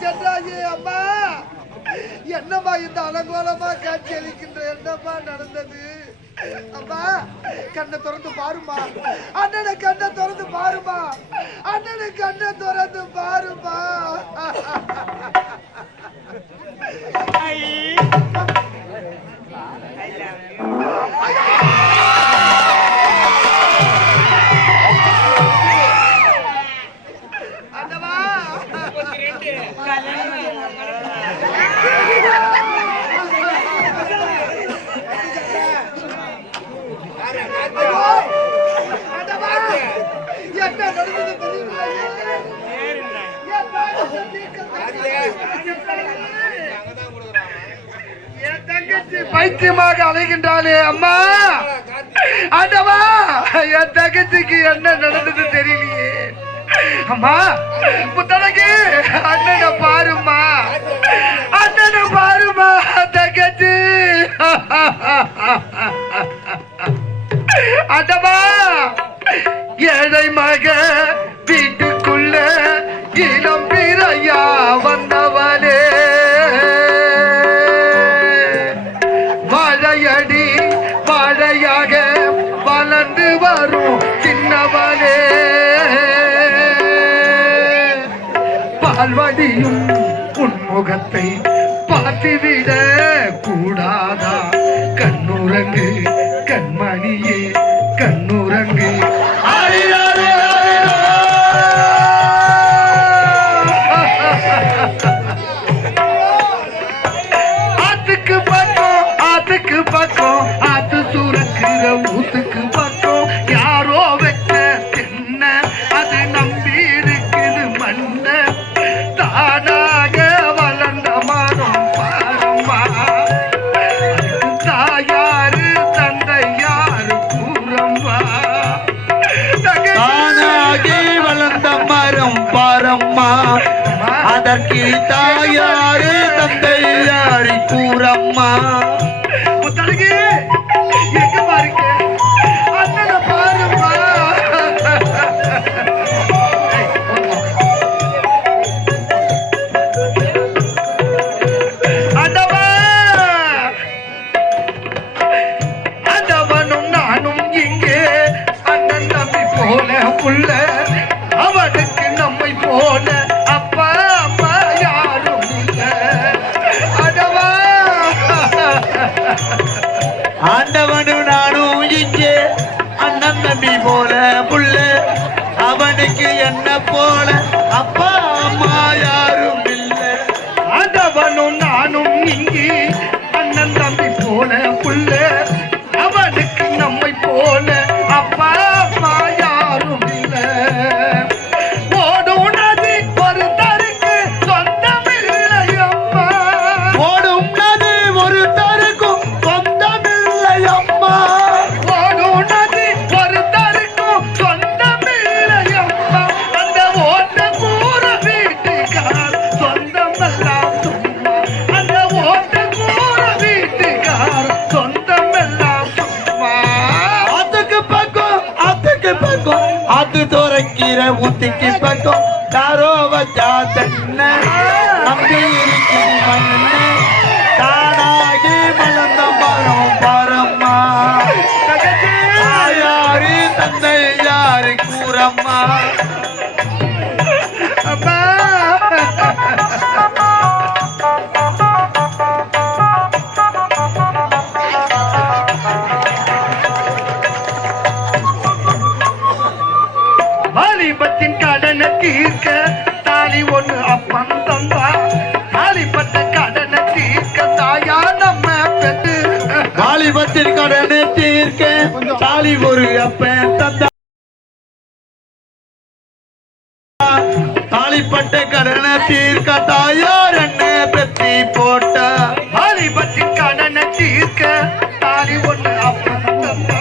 சென்றாகி அம்மா. என்னம்மா இந்த அலங்கோலமா காட்சி அளிக்கின்ற என்னம்மா நடந்தது? அம்மா கண்ணை திறந்து பாருமா அண்ணனை கண்ணை திறந்து பாருமா அண்ணனை கண்ணை திறந்து பாருமா ஐயா பைத்தியமாக அலைகின்றாளே அம்மா. ஆண்டவா என் தகச்சிக்கு என்ன நடந்தது தெரியலையே. அம்மா புத்தனக்கு அண்ணனை பாருமா அண்ணனை பாருமா பரவனே பால்வடியும் உன்முகத்தை பார்த்துவிட கூடாதா? கண்ணுரங்கு கண்மணியே. தனக்கு தாயாறு தந்தையாரி கூறம்மா? எனக்கு என்ன போல? ராஜா தன்ன நம்பி இருக்கிற மண்ணு தானாகி மலர்ந்த மரம் பாரம்மா. யாரு தந்தை யாரு கூறம்மா? தாலி ஒரு அப்பன் தந்தா. தாலிப்பட்ட கடனை தீர்க்க தாயார் என்ன பத்தி போட்ட. தாலிப்பட்டு கடனை தீர்க்க தாலி ஒண்ணு அப்பன் தந்தா.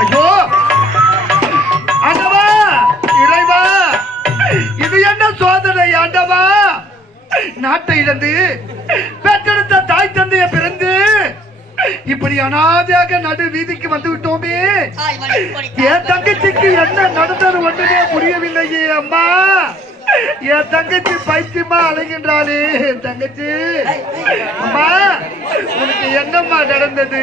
ஐயோ! ஆண்டவா இறைவா இது என்ன சோதனை ஆண்டவா? நாட்டை இழந்து பெற்றெடுத்த தாய் தந்தைய பிறந்து இப்படி அனாதையாக நடு வீதிக்கு வந்து விட்டோமே. என் தங்கச்சிக்கு என்ன நடந்தது ஒன்றுமே புரியவில்லையே அம்மா. என் தங்கச்சி பைத்தியமா அலைகின்றாளே என் தங்கச்சி. அம்மா உனக்கு என்னம்மா நடந்தது?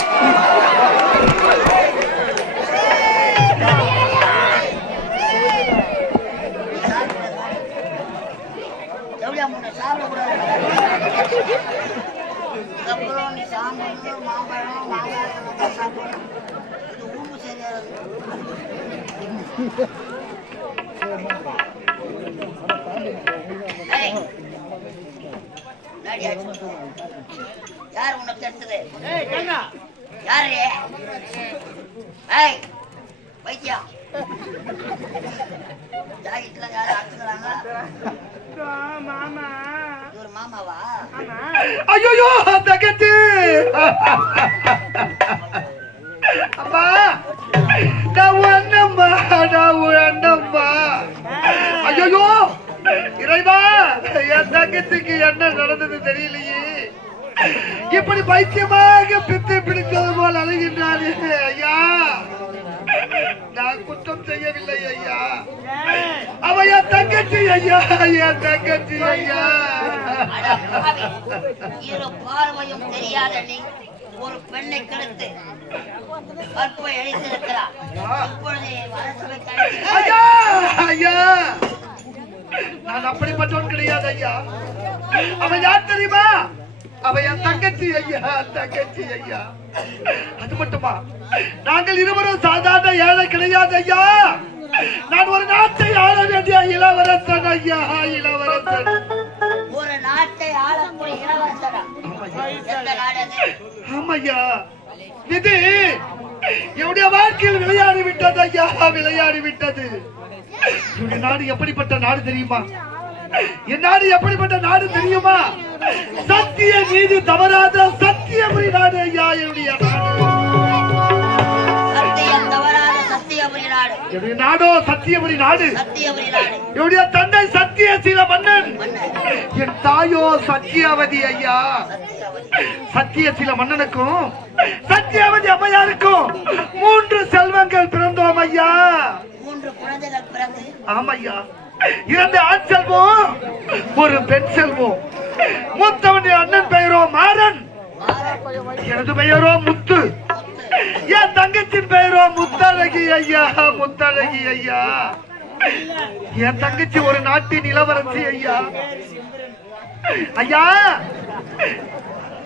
அப்புறம் நீ சாம்பல் மாம்பழம் இது உடம்பு சரியாது யார் உனக்கு எடுத்தது யாரு ஏய் வைத்தியம் ஜாக்கெட்லாம் யாரும் அடிச்சுக்கிறாங்க இவர் மாமாவா? ஐயோ தங்கச்சி அம்மா நான் ஒன்னம்மா நான் ஒன்னம்மா ஐயோ இறைவா என் தங்கச்சிக்கு என்ன நடந்தது தெரியலையே. இப்படி பைத்தியமாக பித்து பிடித்தது போல் அழுகின்றானே ஐயா. நான் குற்றம் செய்யவில்லை ஐயா. அவ என் தங்கச்சி ஐயா என் தங்கச்சி ஐயா. இரு பார்வையும் தெரியாத நீ ஒரு பெண்ணை கெடுத்து கற்பை அழித்திருக்கிறார் இப்பொழுது அரசவை ஐயா ஐயா. நான் அப்படிப்பட்டவன் கிடையாது ஐயா. அவன் யார் தெரியுமா? அவன் என் தங்கச்சி ஐயா தங்கச்சி ஐயா. அது மட்டுமா? நாங்கள் இருவரும் சாதாரண ஏழை கிடையாது ஐயா. நான் ஒரு நாட்டை ஆள வேண்டிய இளவரசன் ஐயா இளவரசன். ஒரு நாட்டை ஆளக்கூடிய அது ஆமையா இது என்னுடைய வாழ்க்கையில் விளையாடி விட்டது ஐயா விளையாடி விட்டது. என்னுடைய நாடு எப்படிப்பட்ட நாடு தெரியுமா? என் நாடு எப்படிப்பட்ட நாடு தெரியுமா? சத்திய நீதி தவறாத சத்தியபுரி நாடு ஐயா என்னுடைய நாடு. என்னுடைய நாடோ சத்தியபுரி நாடு? என்னுடைய தந்தை சத்தியசீல மன்னன். என் தாயோ சத்தியாவதி ஐயா. சத்தியசீல மன்னனுக்கும் சத்தியாவதி அம்மையாருக்கும் மூன்று செல்வங்கள் பிறந்தோம் ஐயா. ஆமையா. இரண்டு ஆண் செல்வம் ஒரு பெண் செல்வம். மூத்தவனுடைய அண்ணன் பெயரோ மாறன். எனது பெயரோ முத்து. என் தங்கச்சின் பெயரோ முத்தழகி ஐயா முத்தழகி ஐயா. என் தங்கச்சி ஒரு நாட்டின் இளவரசி ஐயா. ஐயா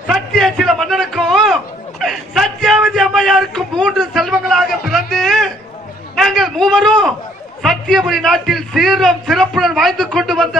சத்திய சில மன்னனுக்கும் சத்தியாவதி அம்மையாருக்கும் மூன்று செல்வங்களாக பிறந்து நாங்கள் மூவரும் சத்தியபுரி நாட்டில் சீரம் சிறப்புடன் வாழ்ந்து கொண்டு வந்த